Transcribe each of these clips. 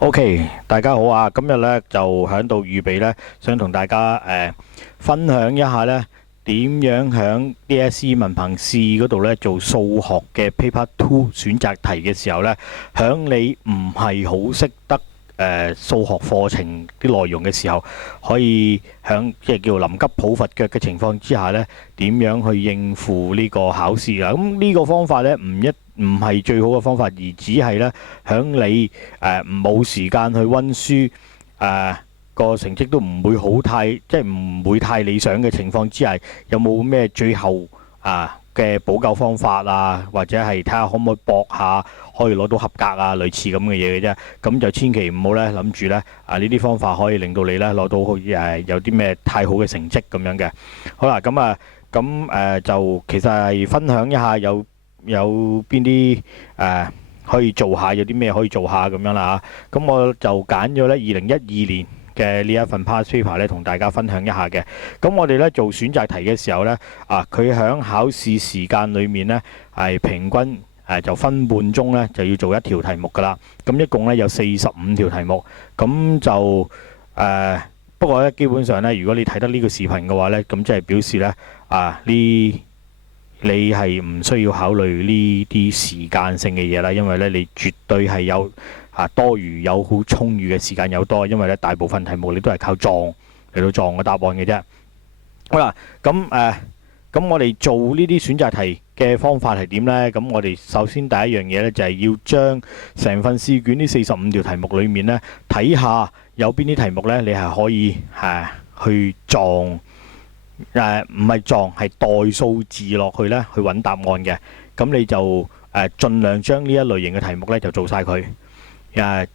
OK，大家好啊！今日咧就喺度預備咧，想同大家分享一下咧點樣喺 DSE 文憑試嗰度咧做數學嘅 Paper Two 選擇題嘅時候咧，響你唔係好識得數學課程啲內容嘅時候，可以響即係叫臨急抱佛腳嘅情況之下咧，點樣去應付呢個考試啊？咁呢個方法咧唔係最好嘅方法，而只係咧響你冇時間去温書個成績都唔會好太即係唔會太理想嘅情況之下，有冇咩最後嘅補救方法啊？或者係睇下可唔可以搏下可以攞到合格啊？類似咁嘅嘢嘅啫。咁就千祈唔好咧諗住咧呢啲方法可以令到你咧攞到有啲咩太好嘅成績咁樣嘅。好啦，就其實係分享一下有邊啲可以做下，有啲咩可以做下咁樣啦嚇。咁我就揀咗咧2012年嘅呢一份 past paper 咧，同大家分享一下嘅。咁我哋咧做選擇題嘅時候咧，佢喺考試時間裏面咧係平均就分半鐘咧就要做一條題目噶啦。咁一共咧有45條題目。咁就不過咧基本上咧，如果你睇得呢個視頻嘅話咧，咁即係表示咧你係唔需要考慮呢啲時間性嘅嘢啦，因為咧你絕對係有多餘有好充裕嘅時間有多，因為咧大部分題目你都係靠撞嚟到撞個答案嘅啫。好啦，咁我哋做呢啲選擇題嘅方法係點呢？咁我哋首先第一樣嘢咧就係要將成份試卷呢45條題目裏面咧睇下有邊啲題目咧你係可以去撞。唔係撞，係代數字落去咧，去揾答案嘅。咁你就盡量將呢一類型嘅題目咧就做晒佢。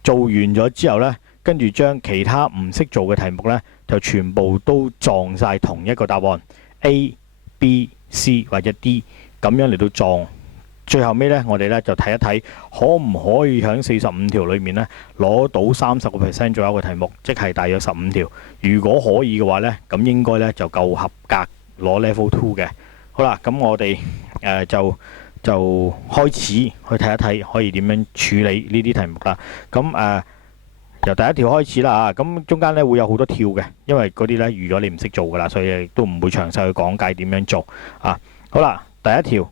做完咗之後咧，跟住將其他唔識做嘅題目咧，就全部都撞晒同一個答案 A、B、C 或者 D 咁樣嚟到撞。最後尾咧，我哋咧就睇一睇可唔可以喺45條裏面咧攞到30% 左右嘅題目，即係大約15條。如果可以嘅話咧，咁應該咧就夠合格攞 Level 2嘅。好啦，咁我哋就開始去睇一睇可以點樣處理呢啲題目啦。咁由第一條開始啦。咁中間咧會有好多跳嘅，因為嗰啲咧預咗你唔識做噶啦，所以都唔會詳細去講解點樣做啊。好啦，第一條。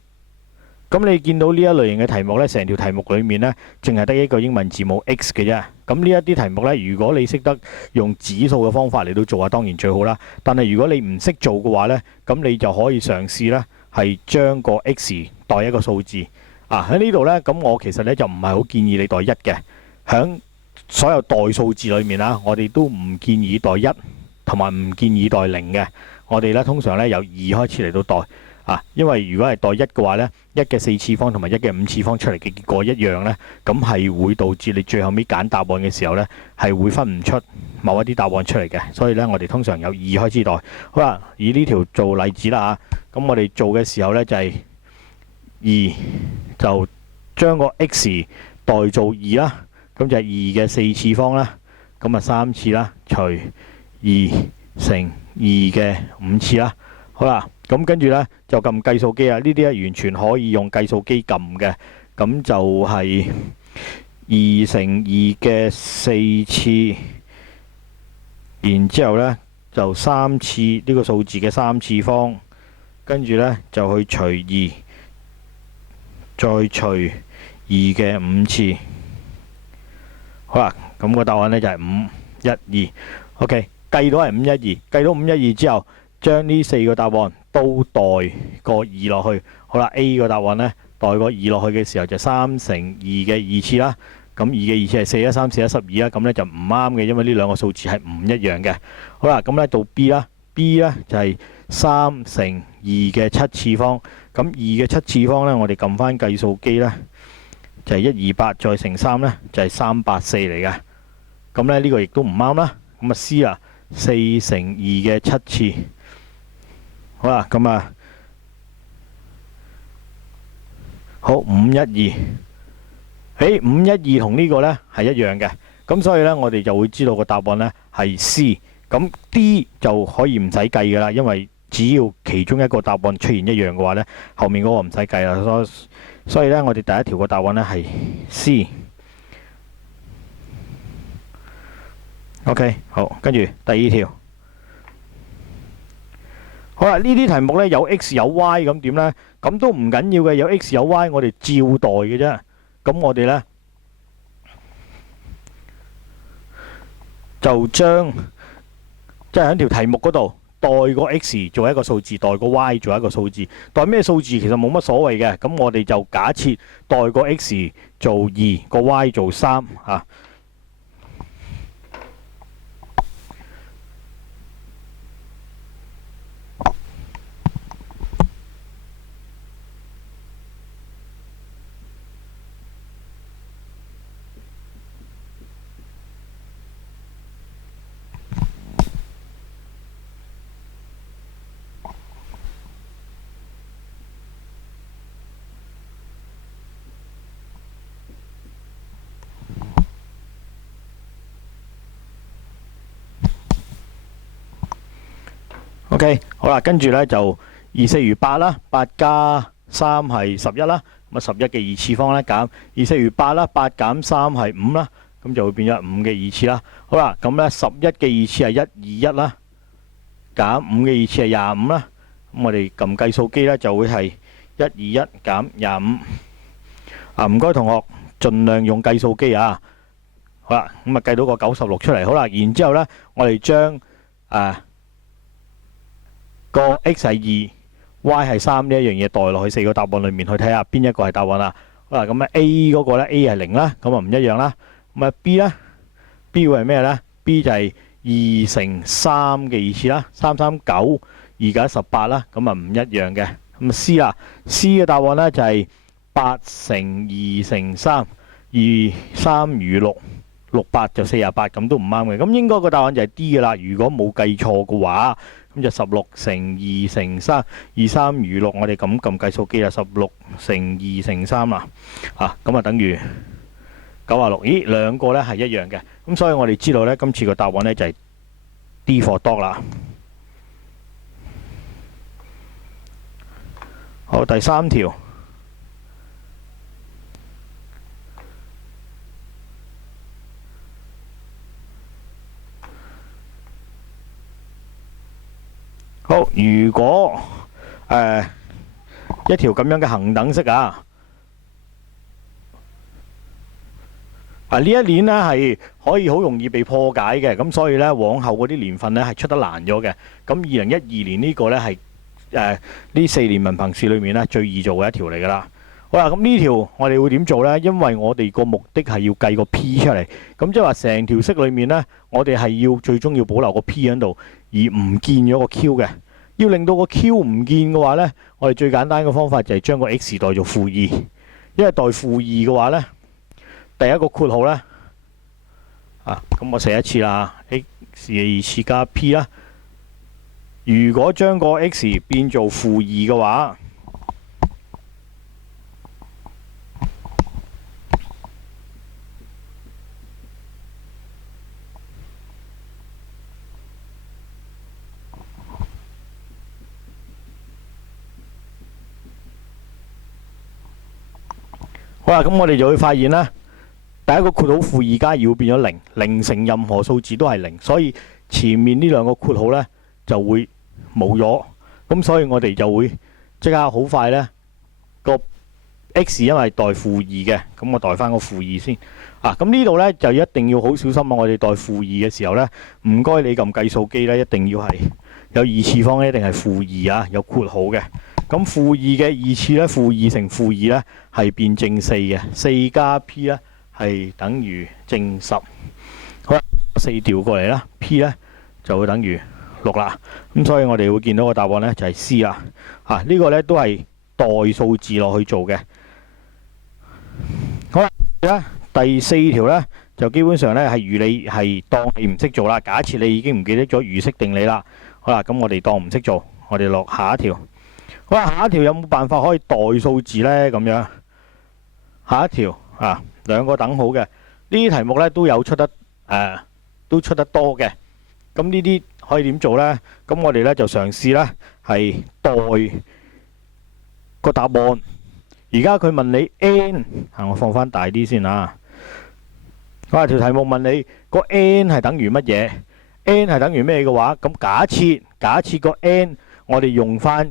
咁你見到呢一類型嘅題目呢，成條題目裏面呢，淨係得一個英文字母 X 嘅啫。咁呢一啲題目呢，如果你識得用指數嘅方法嚟到做啊，當然最好啦。但係如果你唔識做嘅話呢，咁你就可以嘗試呢，係將個 X 代一個數字。喺呢度呢，咁我其實呢就唔係好建議你代一嘅。響所有代數字裏面啦，我哋都唔建議代一，同埋唔建議代零嘅。我哋呢通常呢由2開始嚟到代。因為如果係代一嘅話呢，1嘅4次方同埋1嘅5次方出嚟嘅結果一樣呢，咁係會導致你最後尾揀答案嘅時候呢，係會分唔出某一啲答案出嚟嘅。所以呢，我哋通常有2開始代。好啦，以呢條做例子啦嚇，咁我哋做嘅時候呢，就係2，就將個 x 代做2啦，咁就係2嘅4次方啦，咁啊3次啦，除2乘2嘅5次啦。好啦，咁跟住呢，就撳計數機啊！呢啲係完全可以用計數機撳嘅。咁就係2乘2嘅4次，然之後呢，就3次呢個數字嘅3次方，跟住呢，就去除2，再除2嘅5次。好啦，咁個答案呢，就係512。OK， 計到係512，計到512之後，將呢4個答案都代個2落去。好啦 ，A 個答案呢，代個2落去嘅時候就3乘2嘅2次啦。咁2嘅2次係4啦，3、4、12啦。咁呢就唔啱嘅，因為呢兩個數字係唔一樣嘅。好啦，咁呢到 B 啦 ，B 呢就係3乘2嘅7次方。咁2嘅7次方呢，我哋撳翻計數機呢，就係128再乘3呢，就係384嚟嘅。咁呢呢個亦都唔啱啦。咁啊 C 啦，4乘2嘅7次。好啦，咁好512，512同呢個呢係一樣嘅，咁所以呢，我哋就會知道個答案呢係 C。咁 D 就可以唔使計噶啦，因為只要其中一個答案出現一樣嘅話呢，後面嗰個唔使計啦。所以呢，我哋第一條個答案呢係 C。OK， 好，跟住第2條。好啦，呢啲題目呢有 X 有 Y 咁點呢？咁都唔緊要嘅，有 X 有 Y 我哋照代嘅啫。咁我哋呢就將即係喺條題目嗰度代個 X 做一個數字，代個 Y 做一個數字。代咩數字其實冇乜所謂嘅。咁我哋就假設代個 X 做2，個 Y 做3啊。OK， 好啦，跟住呢就2、4如8啦，8加3係11啦，咁啊11嘅2次方呢減2、4如8啦，8減3係5啦，咁就會變咗5嘅2次啦。好啦，咁呢11嘅2次係121啦，減5嘅2次係25啦，咁我哋撳計數機呢就會係121減25。啊，唔該同學盡量用計數機啊。好啦，咁啊計到個96出嚟。好啦，然之後呢我哋將個 X 係2 Y 係3呢一樣嘢代落去4個答案裏面去睇下邊一個係答案啦。好啦，咁咧 A 嗰個咧 A 係0啦，咁啊唔一樣啦。咁啊 B 咧 B 會係咩咧 ？B 就係2乘3嘅2次啦，3、3、9， 2加18啦，咁啊唔一樣嘅。咁啊 C 啦 ，C 嘅答案咧就係8乘2乘3， 2、3餘6。6、8就48，咁都唔啱嘅。咁應該個答案就係 D 嘅啦。如果冇計錯嘅話，咁就16乘2乘3， 2、3餘6，我哋咁撳計數機啦。16乘2乘3啦，咁啊等於96。咦，兩個呢係一樣嘅。咁所以我哋知道呢，今次個答案呢就係 D for dog 啦。好，第3條。好，如果一條咁樣嘅恒等式啊，呢一年呢係可以好容易被破解嘅，咁所以呢，往後嗰啲年份呢係出得難咗嘅。咁2012年呢個呢係呢4年文憑試裏面呢最易做嘅一條嚟㗎啦。好啦，咁呢條我哋會點做呢？因為我哋個目的係要計個 P 出嚟，咁即係話成條式裏面呢，我哋係最終要保留個 P 喺度，而唔見咗個 Q 嘅。要令到個 Q 唔見嘅話呢，我哋最簡單嘅方法就係將個 X 代做負2，因為代負2嘅話呢，第一個括號呢，咁我寫一次啦 ，X 嘅2次加 P 啦。如果將個 X 變做負2嘅話，好啦，咁我哋就會發現咧，第一個括號負2加2會變咗0，0乘任何數字都係0，所以前面呢兩個括號咧就會冇咗。咁所以我哋就會即刻好快咧個 X 因為代負2嘅，咁我代翻個負2先。咁呢度咧就一定要好小心啊！我哋代負2嘅時候咧，唔該你撳計數機咧，一定要係有二次方，一定係負2啊，有括號嘅。咁負2嘅二次咧，負2乘負2咧係變正4嘅，4加 P 咧係等於正10。好啦，4調過嚟啦 ，P 咧就會等於6啦。咁所以我哋會見到個答案咧就係 C 啦。呢個咧都係代數字落去做嘅。好啦，第4條咧就基本上咧係如你係當你唔識做啦。假設你已經唔記得咗如式定理啦。好啦，咁我哋當唔識做，我哋落下一條。好啦，下一條有冇辦法可以代數字呢？咁樣下一條兩個等號嘅呢啲題目呢都有出得多嘅。咁呢啲可以點做呢？咁我哋呢就嘗試呢係代個答案。而家佢問你 n，我放翻大啲先啊。好啦，條題目問你個 n 係等於乜嘢？n 係等於咩嘅話，咁假設個 n 我哋用翻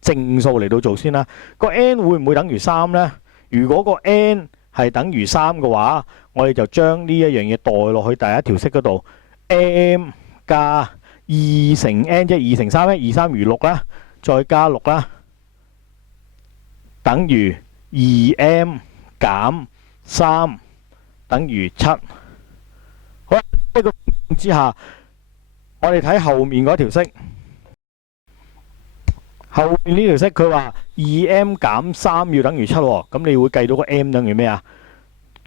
正數嚟到做先啦。個 n 會唔會等於3呢？如果個 n 係等於3嘅話，我哋就將呢一樣嘢代落去第一條式嗰度 ，m 加2乘 n 即係2乘3咧，2、3如6啦，再加6啦，等於2m 減3等於7。好啦，呢個情況之下，我哋睇後面嗰條式。後面呢條式佢話 2m 減3要等於7喎，咁你會計到個 m 等於咩啊？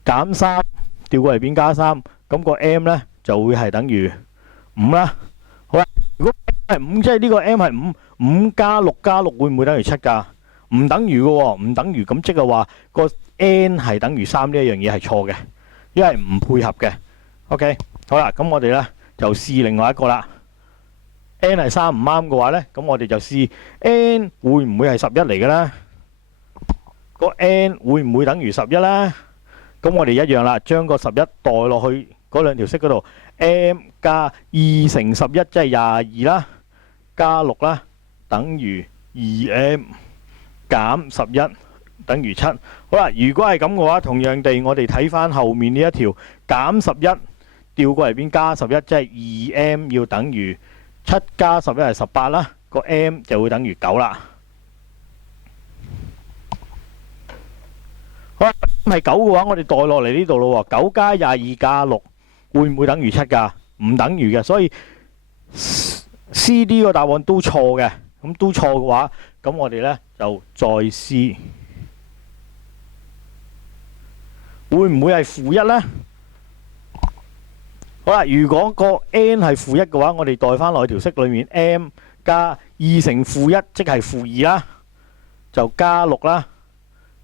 減3調過嚟變加3，咁個 m 呢就會係等於5啦。好啦，如果係5，即係呢個 m 係5加6加6會唔會等於7㗎？唔等於嘅喎，唔等於，咁即係話個 n 係等於3呢一樣嘢係錯嘅，因為唔配合嘅。OK， 好啦，咁我哋呢就試另外一個啦。n 係3唔啱嘅話呢，咁我哋就試 n 會唔會係11嚟嘅呢？個 n 會唔會等於11呢？咁我哋一樣啦，將個11代落去嗰兩條式嗰度 ，m 加2乘11即係22啦，加6啦，等於2m 減11等於7。好啦，如果係咁嘅話，同樣地，我哋睇翻後面呢一條減11調過嚟變加11，即係2m 要等於7加11係18啦，個 m 就會等於9啦。好啦，咁係9嘅話，我哋代落嚟呢度咯喎，9加22加6會唔會等於7㗎？唔等於嘅，所以 C、D 個答案都錯嘅。咁都錯嘅話，咁我哋呢就再試，會唔會係-1呢？好啦，如果個 n 係-1嘅話，我哋代翻落去條式裏面 m 加2乘-1即係-2啦，就加6啦，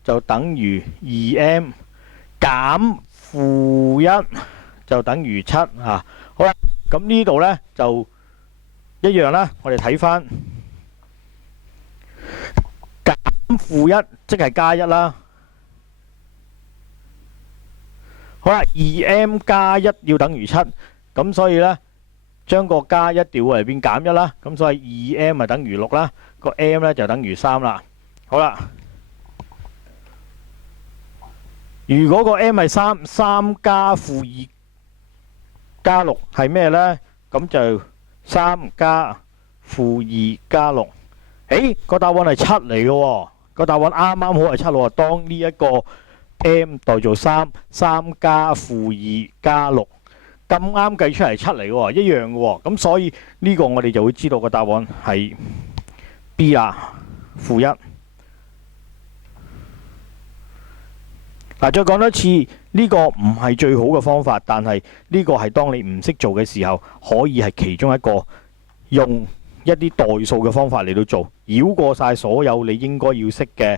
就等於2m 減-1就等於7啊。好啦，咁呢度呢就一樣啦，我哋睇翻減-1即係加1啦。好啦，2m 加1要等於7，咁所以呢，將個加1調過嚟變減1啦，咁所以 2m 咪等於6啦，個 m 呢就等於3啦。好啦，如果個 m 係3加-2加6係咩呢？咁就3加-2加6，個答案係7嚟嘅喎，個答案啱啱好係7喎。當呢一個 m 代做3加-2加6，咁啱計出嚟7嚟嘅喎，一樣嘅喎。咁所以呢個我哋就會知道個答案係 B 啦，-1。嗱，再講多次，呢個唔係最好嘅方法，但係呢個係當你唔識做嘅時候，可以係其中一個用一啲代數嘅方法嚟到做，繞過晒所有你應該要識嘅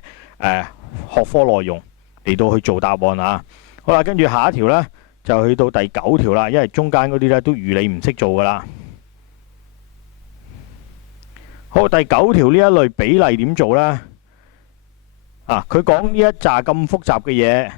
學科內容嚟到去做答案啊！好啦，跟住下一條呢，就去到第9條啦，因為中間嗰啲呢都預你唔識做噶啦。好，第9條呢一類比例點做呢？佢講呢一紮咁複雜嘅嘢，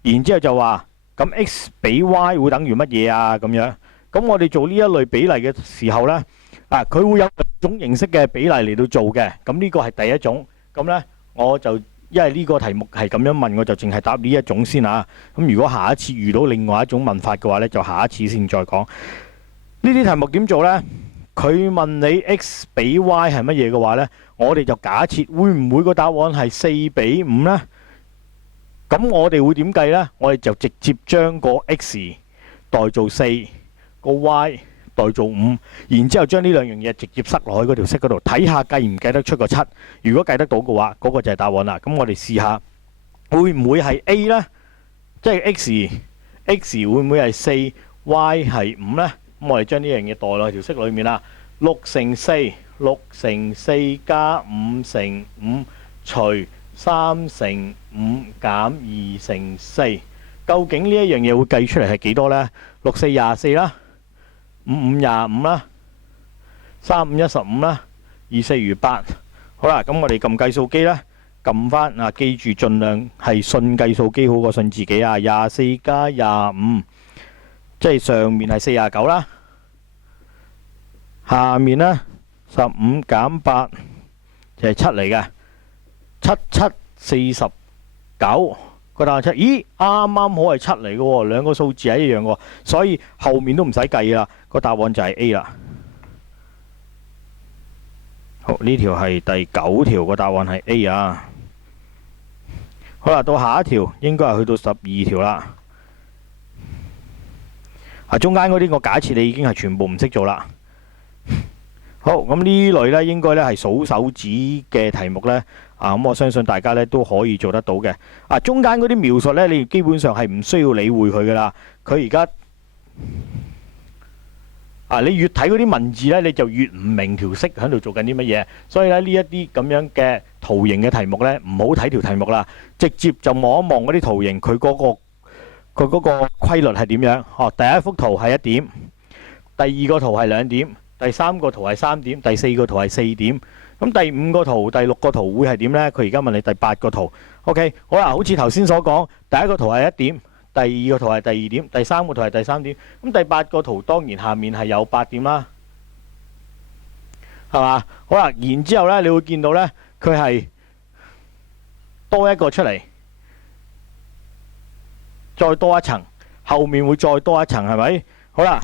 然之後就話咁 x 比 y 會等於乜嘢啊？咁樣，咁我哋做呢一類比例嘅時候呢，佢會有兩種形式嘅比例嚟到做嘅。咁呢個係第一種。咁呢，我就因為呢個題目係咁樣問，我就淨係答呢一種先啊。咁如果下一次遇到另外一種問法嘅話呢，就下一次先再講。呢啲題目點做呢？佢問你 x 比 y 係乜嘢嘅話呢，我哋就假設會唔會個答案係4比5呢？咁我哋會點計呢？我哋就直接將個 x 代做4，個 y 代做5，然之後將呢兩樣嘢直接塞落去嗰條式嗰度，睇下計唔計得出個7。如果計得到嘅話，嗰個就係答案啦。咁我哋試下會唔會係 A 呢？即係 x 會唔會係4，y 係5呢？咁我哋將呢樣嘢代落去條式裏面啦。6乘4加5乘5除3乘5減2乘4，究竟呢一樣嘢會計出嚟係幾多呢？6、4、24啦，5、5、25啦，3、5、15啦，2、4如8。好啦，咁我哋撳計數機啦，撳翻啊，記住盡量係信計數機好過信自己啊。24加25，即係上面係49啦，下面呢15減8就係7嚟嘅，7749個答案7。咦，啱啱好係7嚟嘅喎，兩個數字係一樣嘅喎，所以後面都唔使計啦，個答案就係 A 啦。好，呢條係第9條，個答案係 A 啊。好啦，到下一條應該係去到12條啦。中間嗰啲我假設你已經係全部唔識做啦。好，咁呢類呢應該呢係數手指嘅題目呢。咁我相信大家呢都可以做得到嘅。中間嗰啲描述呢，你基本上係唔需要理會佢噶啦。佢而家你越睇嗰啲文字呢，你就越唔明條式喺度做緊啲乜嘢。所以呢，呢一啲咁樣嘅圖形嘅題目呢，唔好睇條題目啦，直接就望一望嗰啲圖形，佢嗰個規律係點樣。第一幅圖係1點，第二個圖係2點，第三個圖係3點，第四個圖係4點。咁第5個圖、第6個圖會係點呢？佢而家問你第8個圖。OK， 好啦，好似頭先所講，第一個圖係1點。第二個圖係第2點，第三個圖係第3點，咁第8個圖當然下面係有8點啦，係嘛？好啦，然之後呢，你會見到呢，佢係多一個出嚟，再多一層，後面會再多一層，係咪？好啦，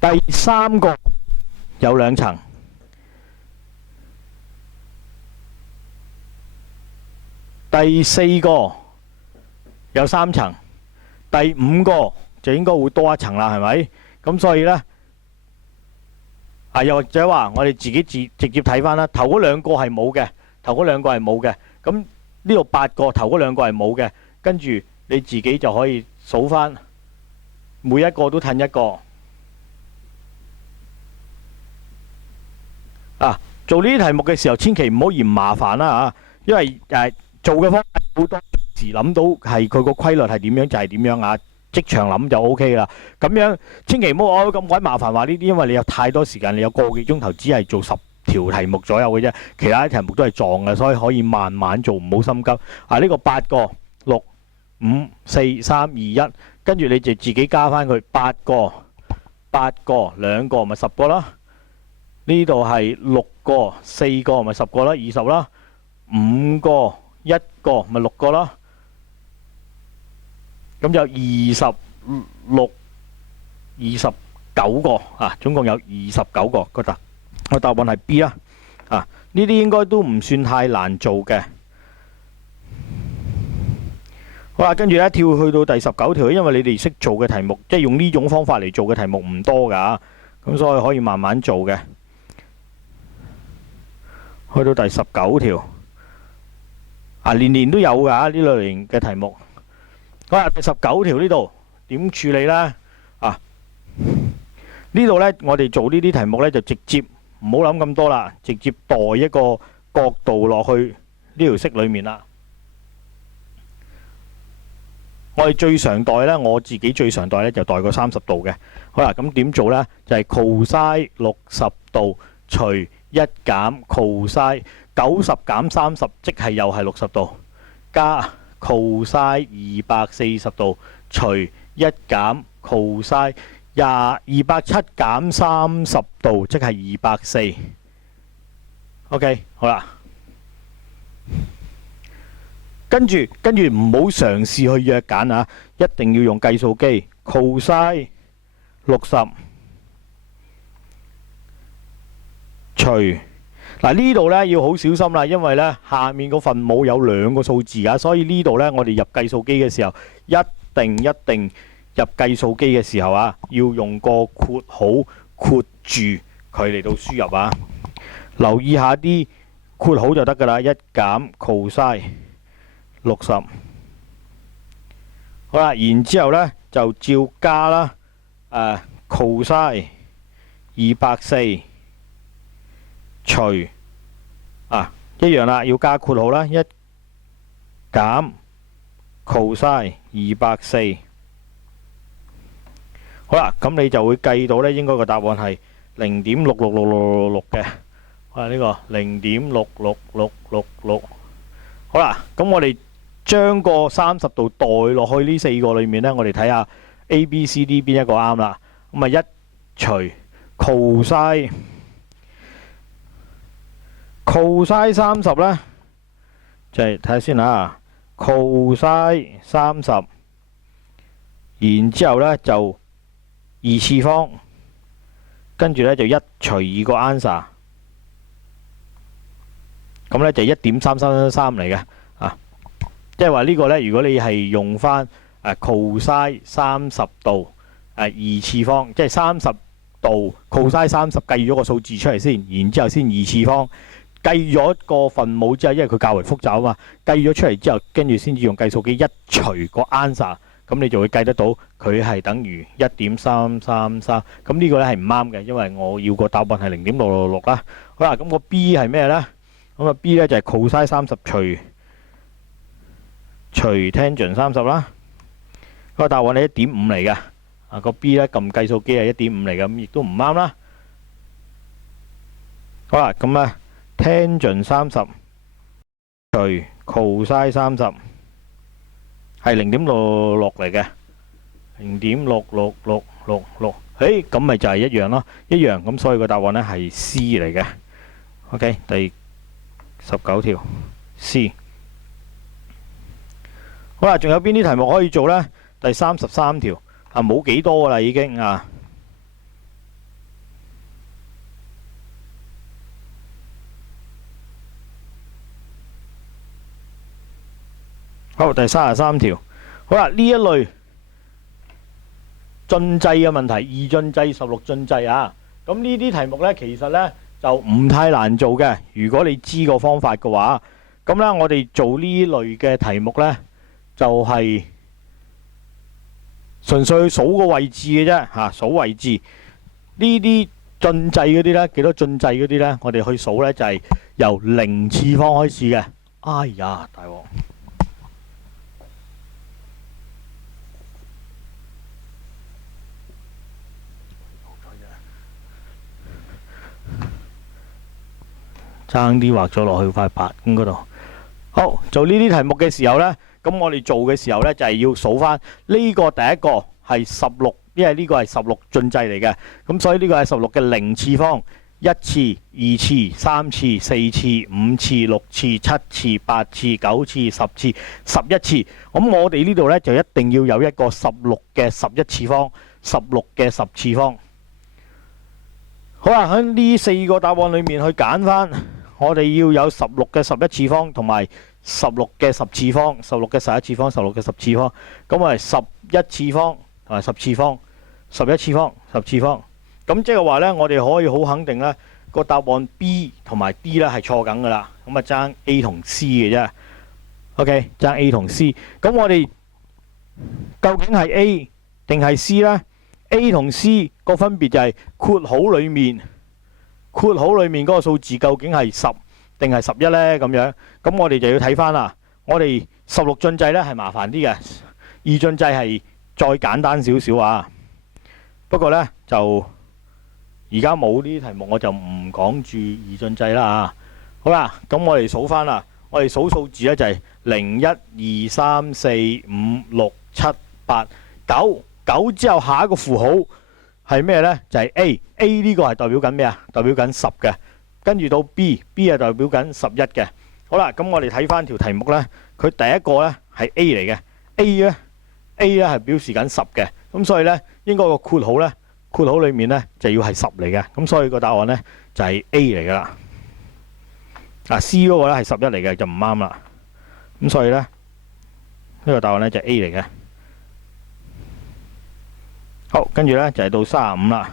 第3個有2層。第4個有3層，第5個就應該會多一層啦，係咪？咁所以呢，又或者話我哋自己直接睇翻啦，頭嗰2個係冇嘅，頭嗰2個係冇嘅。咁呢度8個，頭嗰2個係冇嘅，跟住你自己就可以數翻，每一個都褪一個。做呢啲題目嘅時候，千祈唔好嫌麻煩啦，因為做嘅方法好多時諗到係佢個規律係點樣就係點樣啊，即場諗就 OK 啦。咁樣千祈唔好咁鬼麻煩話呢啲，因為你有太多時間，你有個幾鐘頭只係做10條題目左右嘅啫，其他啲題目都係撞嘅，所以可以慢慢做，唔好心急。呢個8個6、5、4、3、2、1，跟住你就自己加翻佢8個2個咪10個啦。呢度係6個4個咪10個啦，20啦。5個1個咪6個啦，咁有29個總共有29個。個答案係 B 啦。呢啲應該都唔算太難做嘅。好啦，跟住呢，跳去到第19條，因為你哋識做嘅題目，即係用呢種方法嚟做嘅題目唔多噶，咁所以可以慢慢做嘅。去到第19條。年年都有㗎呢類型嘅題目。好啦，第19條呢度點處理呢？呢度呢，我哋做呢啲題目呢，就直接唔好諗咁多啦，直接代一個角度落去呢條式裏面啦。我哋最常代呢，我自己最常代呢，就代個30度嘅。好啦，咁點做呢？就係 cos 60度除1減 cos 90減30，即係又係60度，加 cos 240度除1減 cos 207減30度，即係240。OK， 好啦，跟住唔好嘗試去約揀啊，一定要用計數機 cos 60除。呢度呢要好小心啦，因為呢下面個分母有2個數字㗎，所以呢度呢我哋入計數機嘅時候，一定入計數機嘅時候要用個括號括住佢嚟到輸入啊。留意下啲括號就得㗎啦，1減 cos 60。好啦，然之後呢就照加啦，cos 240。除一樣啦，要加括號啦，1減 cos 240。好啦，咁你就會計到呢，應該個答案係0.66666嘅。呢個0.66666。好啦，咁我哋將個30度代落去呢4個裏面呢，我哋睇下 A、B、C、D 邊一個啱啦。咁啊，一除 cosine 30呢，就係睇下先啦。cosine 30，然之後呢就2次方，跟住呢就1除2個 answer， 咁呢就1.3333嚟嘅啊。即係話呢個呢，如果你係用翻cosine 30度2次方，即係30度 cosine 30計咗個數字出嚟先，然之後先2次方。計咗個分母之後，因為佢較為複雜啊嘛，計咗出嚟之後，跟住先至用計數機一除個 answer， 咁你就會計得到佢係等於1.333。咁呢個咧係唔啱嘅，因為我要個答案係0.666啦。好啦，咁個 B 係咩呢？咁個 B 咧就係 cosine 30除 tangent 30啦。個答案係1.5嚟嘅。個 B 咧撳計數機係1.5嚟嘅，咁亦都唔啱啦。好啦，咁咧。tangent 30除 cosine 30係0.666嚟嘅，0.66666，咁咪就係一樣咯，一樣咁，所以個答案呢係 C 嚟嘅。OK， 第19條 C。好啦，仲有邊啲題目可以做呢？第33條冇幾多噶啦，已經啊。好，第33條。好啦，呢一類進制嘅問題，二進制、16進制啊。咁呢啲題目呢，其實呢就唔太難做嘅。如果你知個方法嘅話，咁呢我哋做呢類嘅題目呢，就係純粹去數個位置嘅啫嚇，數位置。呢啲進制嗰啲呢，幾多進制嗰啲呢，我哋去數呢，就係由0次方開始嘅。哎呀，大鑊！爭啲畫咗落去塊白咁嗰度。好，做呢啲題目嘅時候呢，咁我哋做嘅時候呢，就係要數翻呢個第一個係16，因為呢個係16進制嚟嘅，咁所以呢個係16嘅0次方，1次、2次、3次、4次、5次、6次、7次、8次、9次、10次、11次。咁我哋呢度呢，就一定要有一個16嘅11次方，16嘅10次方。好啦，喺呢4個答案裏面去揀翻。我哋要有16嘅11次方同埋16嘅10次方，16嘅11次方，16嘅10次方，咁係11次方同埋10次方，11次方、10次方。咁即係話呢，我哋可以好肯定呢個答案 B 同埋 D 呢係錯緊噶啦。咁啊爭 A 同 C 嘅啫。OK， 爭 A 同 C。咁我哋究竟係 A 定係 C 呢？ A 同 C 個分別就係括號裏面嗰個數字究竟係10定係11呢？咁樣，咁我哋就要睇翻啦。我哋16進制呢係麻煩啲嘅，二進制係再簡單少少啊。不過呢，就而家冇呢啲題目，我就唔講住二進制啦啊。好啦，咁我哋數翻啦，我哋數數字呢就係0、1、2、3、4、5、6、7、8、9， 9之後下一個符號係咩呢？就係 A 呢個係代表緊咩啊？代表緊10嘅，跟住到 B 係代表緊11嘅。好啦，咁我哋睇翻條題目呢，佢第一個呢係 A 嚟嘅，A 呢係表示緊10嘅，咁所以呢，應該個括號裏面呢就要係10嚟嘅，咁所以個答案呢就係 A 嚟噶啦。C 嗰個呢係11嚟嘅，就唔啱啦。咁所以呢，呢個答案呢就係 A 嚟嘅。好，跟住呢就係到35啦。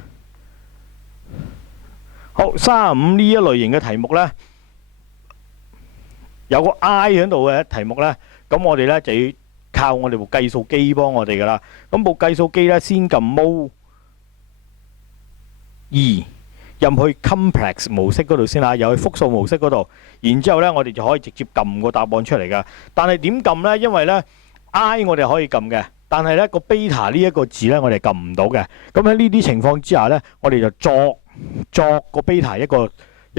好，35呢一類型嘅題目呢，有個 I 喺度嘅題目呢，咁我哋呢就要靠我哋部計數機幫我哋噶啦。咁部計數機呢，先撳 Mode 2入去 Complex 模式嗰度先啦，又去複數模式嗰度，然之後呢，我哋就可以直接撳個答案出嚟噶。但係點撳呢？因為呢 I 我哋可以撳嘅，但係咧個 beta 呢一個字咧，我哋撳唔到嘅。咁喺呢啲情況之下咧，我哋就作個 beta 一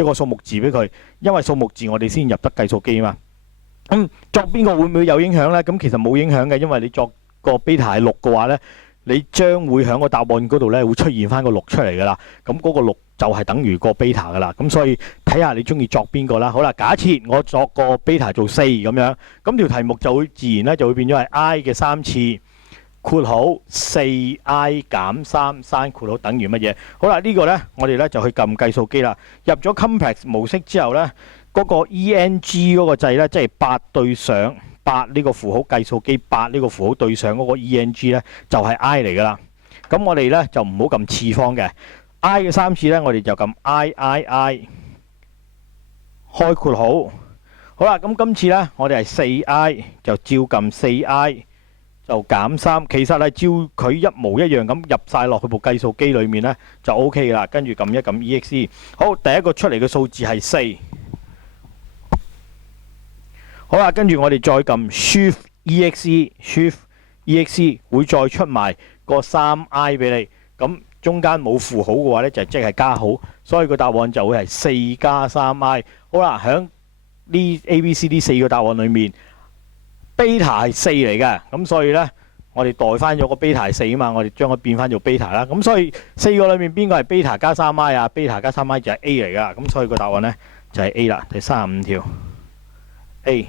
個數目字俾佢，因為數目字我哋先入得計數機啊嘛。咁作邊個會唔會有影響咧？咁其實冇影響嘅，因為你作個 beta 係6嘅話咧，你將會喺個答案嗰度咧會出現翻個6出嚟噶啦。咁嗰個6就係等於個 beta 噶啦。咁所以睇下你中意作邊個啦。好啦，假設我作個 beta 做4咁樣，咁條題目就會自然咧就會變咗係 i 嘅3次。括號 4i 減3刪括號等於乜嘢？好啦，呢個呢，我哋呢就去撳計數機啦。入咗 complex 模式之後呢，嗰個 ENG 嗰個掣呢，即係8對上8呢個符號，計數機8呢個符號對上嗰個 ENG 呢，就係 i 嚟噶啦。咁我哋呢就唔好撳次方嘅 i 嘅3次呢，我哋就撳 I 開括號。好啦，咁今次呢，我哋係 4i 就照撳 4i。就減3，其實係照佢一模一樣咁入晒落去部計數機裏面呢，就 OK 啦。跟住撳一撳 EXE， 好，第一個出嚟嘅數字係4。好啦，跟住我哋再撳 Shift EXE 會再出埋個 3i 俾你。咁中間冇負號嘅話呢，就即係加號，所以個答案就會係4加 3i。好啦，喺呢 A、B、C、D 4個答案裏面。beta 係4嚟嘅，咁所以呢，我哋代翻咗個 beta 係4啊嘛，我哋將佢變翻做 beta 啦。咁所以4個裏面邊個係 beta 加 3i 啊 ？beta 加 3i 就係 A 嚟噶，咁所以個答案呢，就係 A 啦。第35條 A。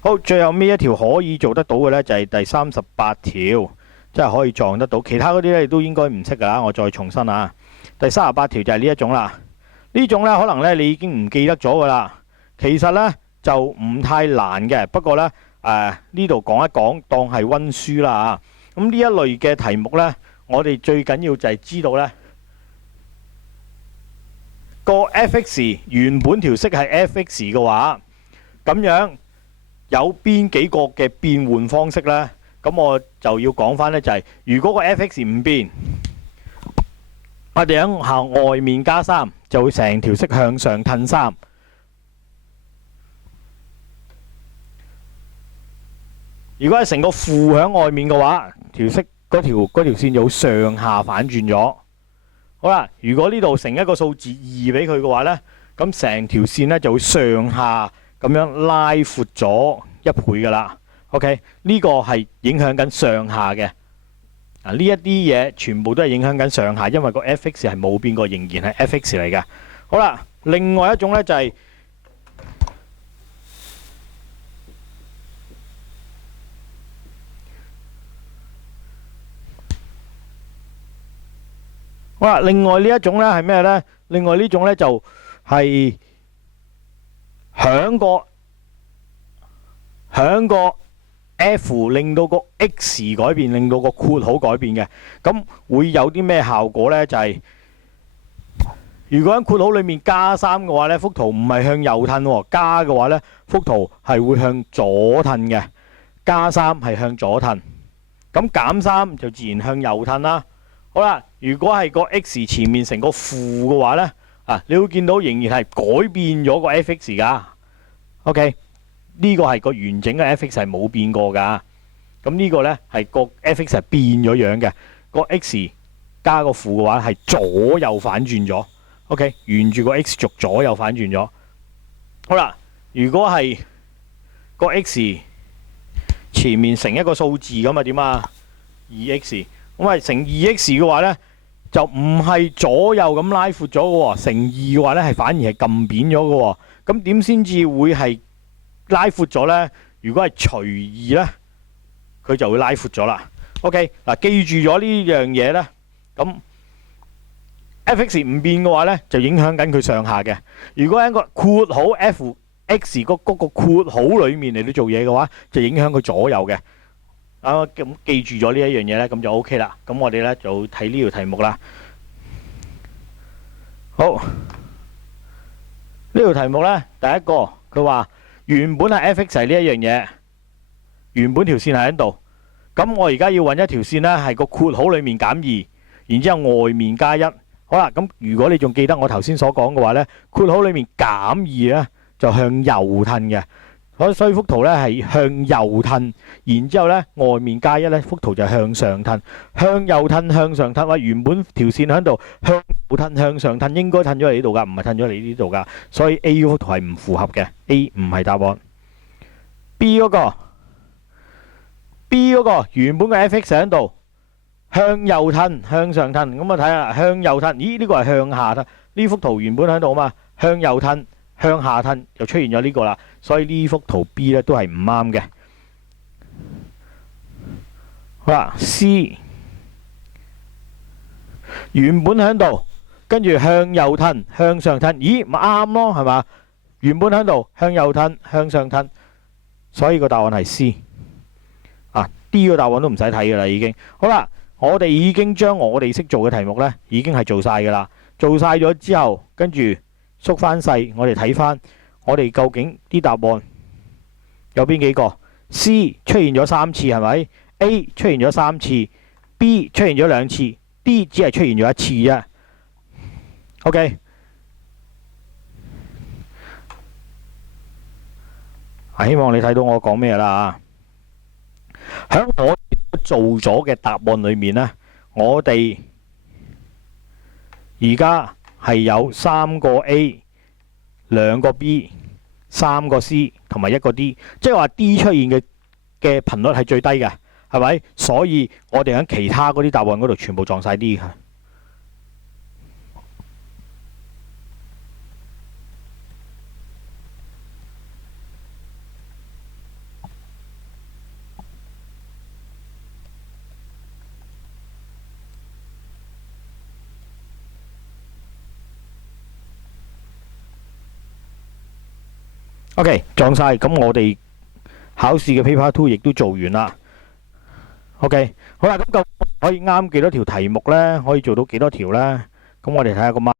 好，最後尾一條可以做得到嘅呢，就係第38條，即係可以撞得到。其他嗰啲呢都應該唔識噶啦。我再重申啊，第38條就係呢一種啦。呢種呢，可能呢你已經唔記得咗噶啦。其實呢，就唔太難嘅，不過呢。呢度講一講，當係溫書啦嚇。咁呢一類嘅題目呢，我哋最緊要就係知道呢個 f(x) 原本條式係 f(x) 嘅話，咁樣有邊幾個嘅變換方式呢？咁我就要講翻呢，就係如果個 f(x) 唔變，我哋喺向外面加3，就會成條式向上褪3。如果係成個負喺外面嘅話，條式嗰條線就會上下反轉咗。好啦，如果呢度成一個數字2俾佢嘅話呢，咁成條線呢就會上下咁樣拉闊咗1倍噶啦。OK， 呢個係影響緊上下嘅。呢一啲嘢全部都係影響緊上下，因為個 f(x) 係冇變過，仍然係 f(x) 嚟嘅。好啦，另外一種呢就係。好啦，另外呢一種咧係咩呢？另外呢種咧就係響個 F 令到個 X 改變，令到個括號改變嘅。咁會有啲咩效果呢？就係如果喺括號裏面加3嘅話呢，幅圖唔係向右褪喎，加嘅話呢，幅圖係會向左褪嘅。加3係向左褪，咁減3就自然向右褪啦。好啦，如果係個 X 前面成個負嘅話呢，你會見到仍然係改變咗個 f(x) 㗎。OK， 呢個係個完整嘅 f(x) 係冇變過㗎。咁呢個呢係個 f(x) 係變咗樣嘅。個 x 加個負嘅話係左右反轉咗。OK， 沿住個 x 軸左右反轉咗。好啦，如果係個 x 前面成一個數字咁啊點啊？2x。咁啊，乘 2x 嘅話呢，就唔係左右咁拉闊咗嘅喎，乘2嘅話呢，係反而係撳扁咗嘅喎。咁點先至會係拉闊咗呢？如果係除2呢，佢就會拉闊咗啦。OK， 嗱，記住咗呢樣嘢呢，咁 f(x) 唔變嘅話呢，就影響緊佢上下嘅。如果喺個括號 f(x) 嗰個括號裡面嚟到做嘢嘅話，就影響佢左右嘅。咁記住咗呢一樣嘢呢，咁就 OK 啦。咁我哋呢就睇呢條題目啦。好，呢條題目呢，第一個佢話原本係 f(x) 係呢一樣嘢，原本條線係喺度。咁我而家要揾一條線呢，係個括號裡面減2，然之後外面加1。好啦，咁如果你仲記得我頭先所講嘅話呢，括號裡面減2呢就向右褪嘅。所以幅圖咧係向右褪，然之後咧外面加一咧，幅圖就向上褪，向右褪向上褪。喂，原本條線喺度向右褪向上褪，應該褪咗嚟呢度㗎，唔係褪咗嚟呢度㗎。所以 A 嗰幅圖係唔符合嘅 ，A 唔係答案。B 嗰個原本嘅 f(x) 喺度向右褪向上褪，咁啊睇下向右褪，咦呢個係向下褪，呢幅圖原本喺度啊嘛，向右褪向下褪就出現咗呢個啦，所以呢幅圖 B 咧都係唔啱嘅。好啦 ，C 原本喺度，跟住向右褪向上褪，咦咪啱咯係嘛？原本喺度向右褪向上褪，所以個答案係 C。D 個答案都唔使睇㗎啦，已經。好啦，我哋已經將我哋識做嘅題目呢已經係做晒㗎啦。做晒咗之後，跟住縮翻細，我哋睇翻我哋究竟啲答案有邊幾個 ？C 出現咗3次係咪 ？A 出現咗3次 ，B 出現咗2次 ，D 只係出現咗1次啫。OK， 希望你睇到我講咩啦。喺我做咗嘅答案裏面呢，我哋而家係有3個 A、2個 B、3個 C 同埋1個 D， 即係話 D 出現嘅頻率係最低嘅，係咪？所以我哋喺其他嗰啲答案嗰度全部撞晒 D 嘅。OK， 撞晒，咁我哋考試嘅 Paper 2亦都做完啦。OK， 好啦，咁究竟可以啱幾多條題目呢？可以做到幾多條呢？咁我哋睇下個 mark。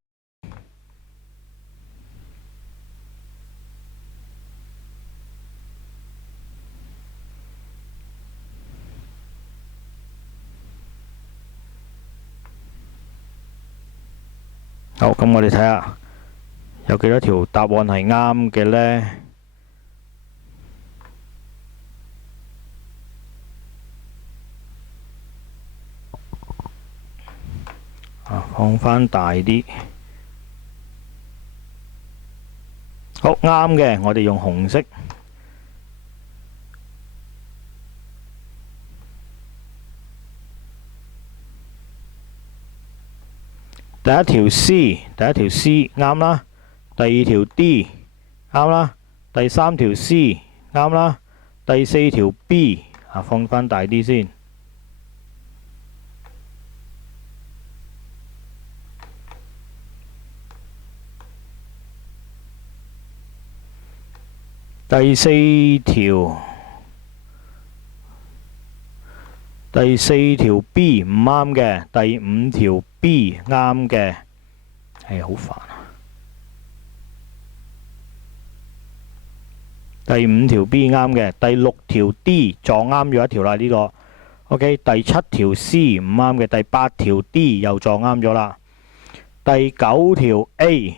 好，咁我哋睇下有幾多條答案係啱嘅呢？放翻大啲。好，啱嘅，我哋用紅色。第一條 C 啱啦，第二條 D 啱啦，第3條 C 啱啦，第4條 B 放翻大啲先。第四條 B 唔啱嘅，第5條 B 啱嘅，係好煩啊！第5條 B 啱嘅，第6條 D 撞啱咗一條啦，呢個 OK。第7條 C 唔啱嘅，第8條 D 又撞啱咗啦，第9條 A，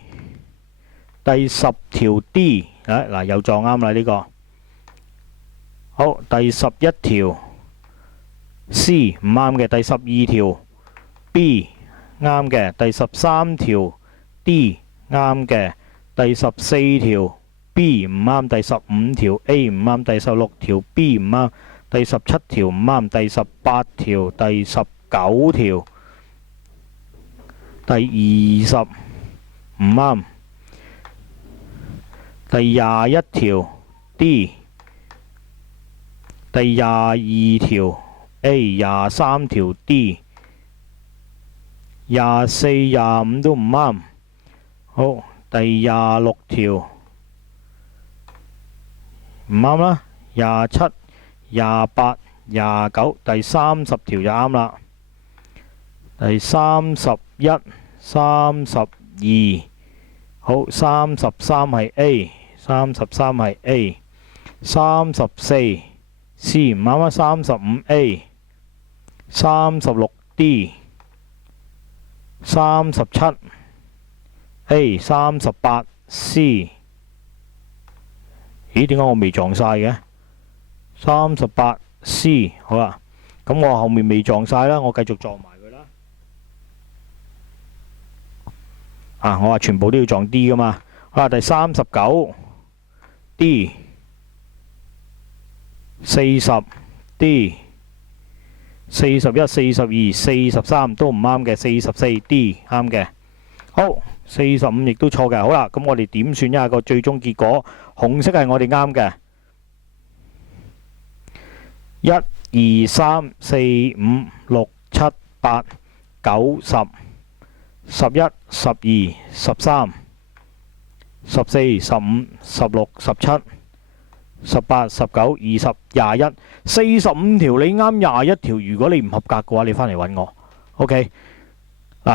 第10條 D 嗱又撞啱啦呢個。好，第11條 C 唔啱嘅，第12條 B 啱嘅，第13條 D 啱嘅，第14條 B 唔啱，第15條 A 唔啱，第16條 B 唔啱，第17條唔啱，第18條、第19條、第20唔啱，第21條 D， 第22條 A， 23條 D， 24、25都唔啱。好，第26條唔啱啦， 27、28、29，第30條就啱啦。第31、32，好，33係 A， 33係 A， 34 C 唔啱啦，35 A， 36 D， 37 A， 38 C，咦？點解我未撞晒嘅？38C 好啦，咁我後面未撞晒啦，我繼續撞埋佢啦。我話全部都要撞 D 噶嘛。好啦，第39D 40D 41、42、43都唔啱嘅，44D 啱嘅。好，45亦都錯嘅。好啦，咁我哋點算一下個最終結果？紅色係我哋啱嘅。1、2、3、4、5、6、7、8、9、10、11、12、13、14、15、16、17、18、19、20、21、45條，你啱21條。如果你唔合格嘅話，你返嚟揾我。OK，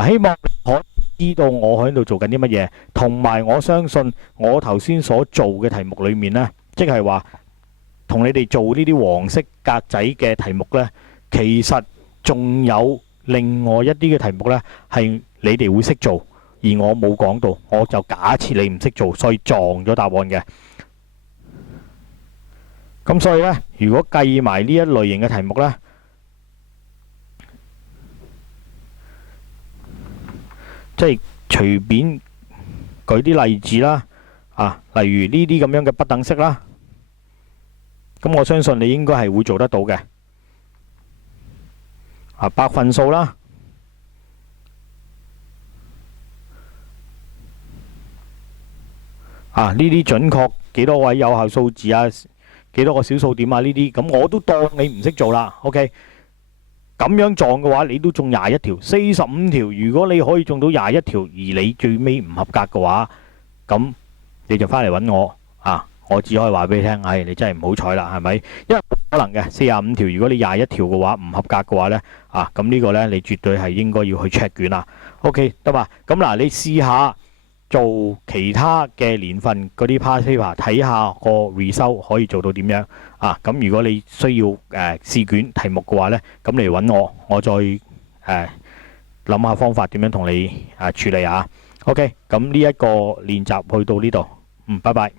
希望你可以知道我喺度做緊啲乜嘢，同埋我相信我頭先所做嘅題目裏面呢，即係話同你哋做呢啲黃色格仔嘅題目呢，其實仲有另外一啲嘅題目呢，係你哋會識做，而我冇講到，我就假設你唔識做，所以撞咗答案嘅。咁所以呢，如果計埋呢一類型嘅題目呢，即係隨便舉啲例子啦，例如呢啲咁樣嘅不等式啦，咁我相信你應該係會做得到嘅。百分數啦，呢啲準確幾多位有效數字啊？幾多個小數點啊？呢啲咁我都當你唔識做啦。OK， 咁樣撞嘅話，你都中21條，45條。如果你可以中到21條，而你最尾唔合格嘅話，咁你就返嚟揾我。我只可以話俾你聽，你真係唔好彩啦，係咪？因為可能嘅45條，如果你21條嘅話唔合格嘅話呢，咁呢個呢，你絕對係應該要去 check 卷啦。OK， 得嘛？咁嗱，你試下做其他嘅年份嗰啲 past paper， 睇下個 result 可以做到點樣。咁如果你需要試卷題目嘅話呢，咁嚟揾我，我再諗下方法點樣同你處理啊。OK， 咁呢一個練習去到呢度，拜拜。